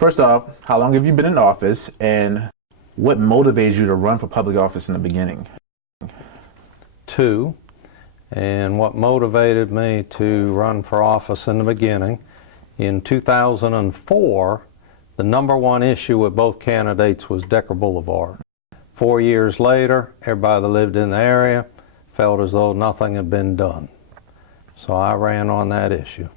First off, how long have you been in office, and what motivated you to run for public office in the beginning? 2. And what motivated me to run for office in the beginning, in 2004, the #1 issue with both candidates was Decker Boulevard. 4 years later, everybody that lived in the area felt as though nothing had been done. So I ran on that issue.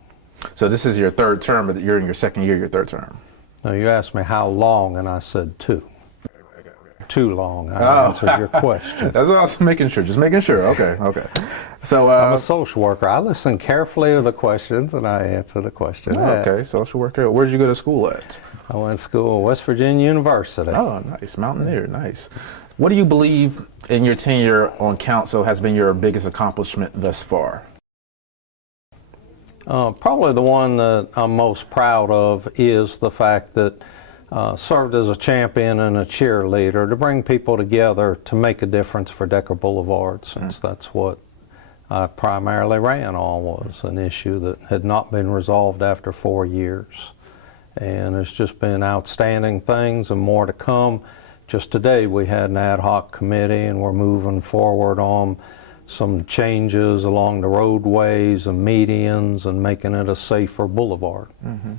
So this is your third term, but you're in your second year, your third term. Now you asked me how long, and I said 2. Too long. I answered your question. That's what I was making sure. Just making sure. Okay. So I'm a social worker. I listen carefully to the questions and I answer the question. Okay, social worker. Where did you go to school at? I went to school at West Virginia University. Oh, nice. Mountaineer. Nice. What do you believe in your tenure on council has been your biggest accomplishment thus far? Probably the one that I'm most proud of is the fact that served as a champion and a cheerleader to bring people together to make a difference for Decker Boulevard, since that's what I primarily ran on, was an issue that had not been resolved after 4 years. And it's just been outstanding things and more to come. Just today we had an ad hoc committee and we're moving forward on some changes along the roadways and medians and making it a safer boulevard. Mm-hmm.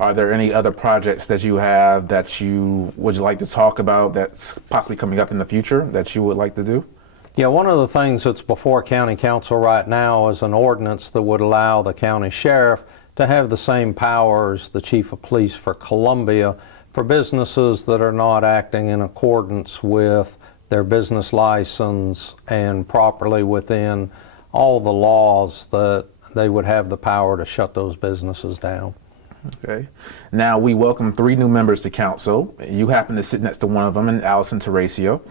Are there any other projects that you have that you would like to talk about that's possibly coming up in the future that you would like to do? Yeah, one of the things that's before County Council right now is an ordinance that would allow the county sheriff to have the same power as the chief of police for Columbia for businesses that are not acting in accordance with their business license and properly within all the laws, that they would have the power to shut those businesses down. Okay. Now we welcome 3 new members to council. You happen to sit next to one of them, and Allison Terracio.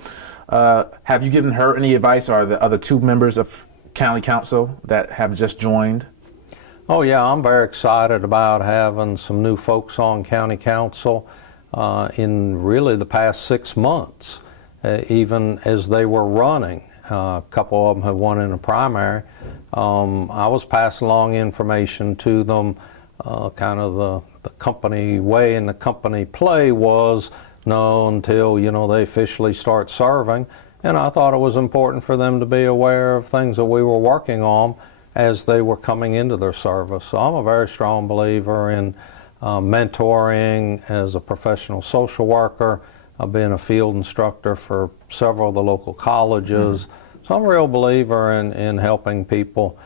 Have you given her any advice, or the other 2 members of county council that have just joined? Oh yeah, I'm very excited about having some new folks on county council in really the past 6 months, even as they were running. A couple of them have won in a primary. I was passing along information to them. Kind of the company way and the company play was no until they officially start serving, and I thought it was important for them to be aware of things that we were working on as they were coming into their service. So I'm a very strong believer in mentoring as a professional social worker. I've been a field instructor for several of the local colleges. Mm-hmm. So I'm a real believer in helping people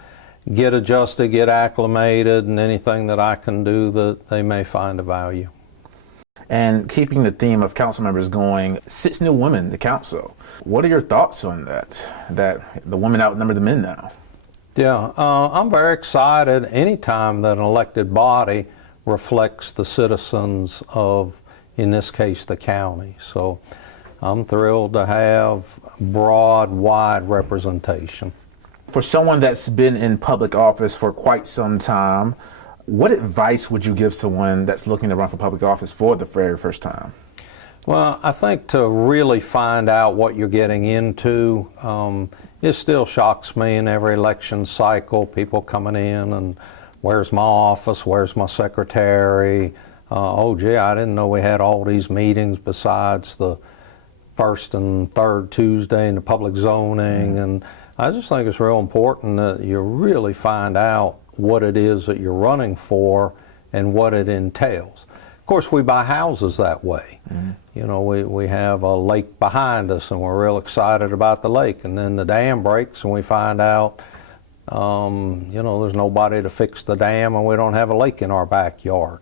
get adjusted, get acclimated, and anything that I can do that they may find of value. And keeping the theme of council members going, 6 new women to council. What are your thoughts on that the women outnumber the men now? Yeah, I'm very excited anytime that an elected body reflects the citizens of, in this case, the county. So I'm thrilled to have broad, wide representation. For someone that's been in public office for quite some time, what advice would you give someone that's looking to run for public office for the very first time? Well, I think to really find out what you're getting into, it still shocks me in every election cycle, people coming in and where's my office, where's my secretary, oh gee, I didn't know we had all these meetings besides the first and third Tuesday in the public zoning. Mm-hmm. And I just think it's real important that you really find out what it is that you're running for and what it entails. Of course, we buy houses that way. Mm-hmm. We have a lake behind us and we're real excited about the lake, and then the dam breaks and we find out there's nobody to fix the dam and we don't have a lake in our backyard.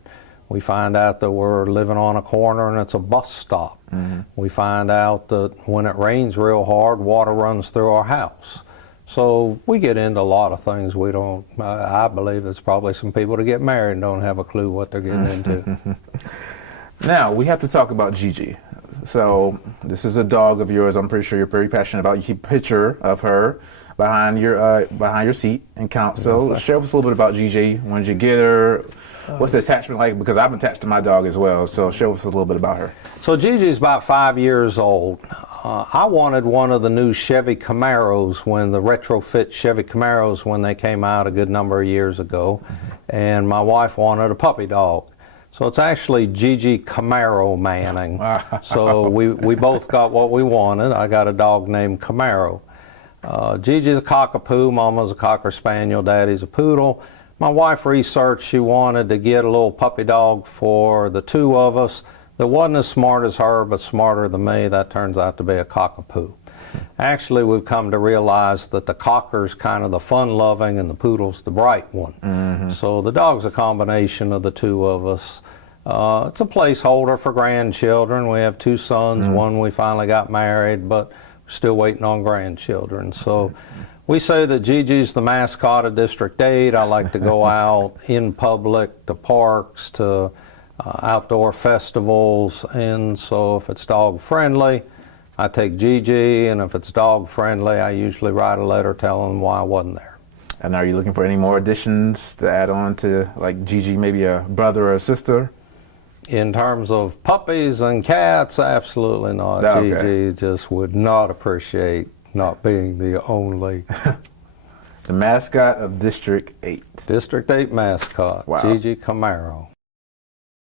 We find out that we're living on a corner and it's a bus stop. Mm-hmm. We find out that when it rains real hard, water runs through our house. So we get into a lot of things we don't, I believe there's probably some people that get married and don't have a clue what they're getting into. Now, we have to talk about Gigi. So this is a dog of yours I'm pretty sure you're very passionate about. You keep a picture of her behind your seat in council. Share with us a little bit about Gigi. When did you get her? What's the attachment like? Because I'm attached to my dog as well, so share with us a little bit about her. So Gigi's about 5 years old. I wanted one of the new Chevy Camaros, when the retrofit Chevy Camaros, when they came out a good number of years ago, and my wife wanted a puppy dog. So it's actually Gigi Camaro Manning. So we both got what we wanted. I got a dog named Camaro. Gigi's a cockapoo, Mama's a Cocker Spaniel, Daddy's a poodle. My wife researched she wanted to get a little puppy dog for the two of us that wasn't as smart as her but smarter than me. That turns out to be a cockapoo. Actually, we've come to realize that the cocker's kind of the fun-loving and the poodle's the bright one. So the dog's a combination of the two of us. It's a placeholder for grandchildren. We have two sons. One we finally got married, but we're still waiting on grandchildren. So we say that Gigi's the mascot of District 8. I like to go out in public, to parks, to outdoor festivals, and so if it's dog-friendly, I take Gigi, and if it's dog-friendly, I usually write a letter telling them why I wasn't there. And are you looking for any more additions to add on to, like Gigi, maybe a brother or a sister? In terms of puppies and cats, absolutely not. Okay. Gigi just would not appreciate not being the only. The mascot of District 8. District 8 mascot, Wow. Gigi Camaro.